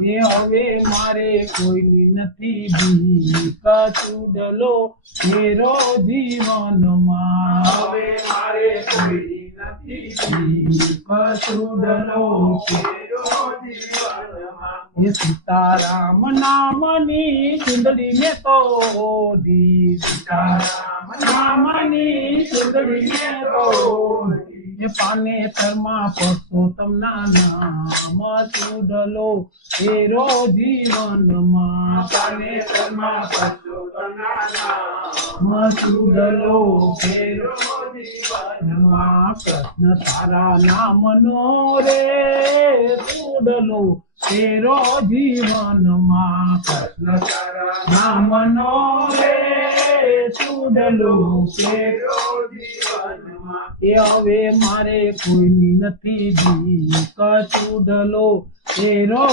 એ હવે મારે કોઈની નથી બીક ચૂડલો મેરો જીવનમાં. હવે મારે કોઈ નથી બીક ચૂડલો એ સીતારામ નામની ચુંદડી ને તો દી સીતારામ નામની ચુંદડી ને તો એ પાને તરમાં પરસોત્તમના નામ ચૂડલો ફેરો જીવનમાં પાને તરમાં પરસોત્તમના નામ ચૂડલો ફેરો જીવનમાં કૃષ્ણ તારા નામનો રે ચૂડલો ફેરો જીવનમાં કૃષ્ણ તારા નામનો ચૂડલો એ હવે મારે કોઈની નથી જી કચુડલો ફેરો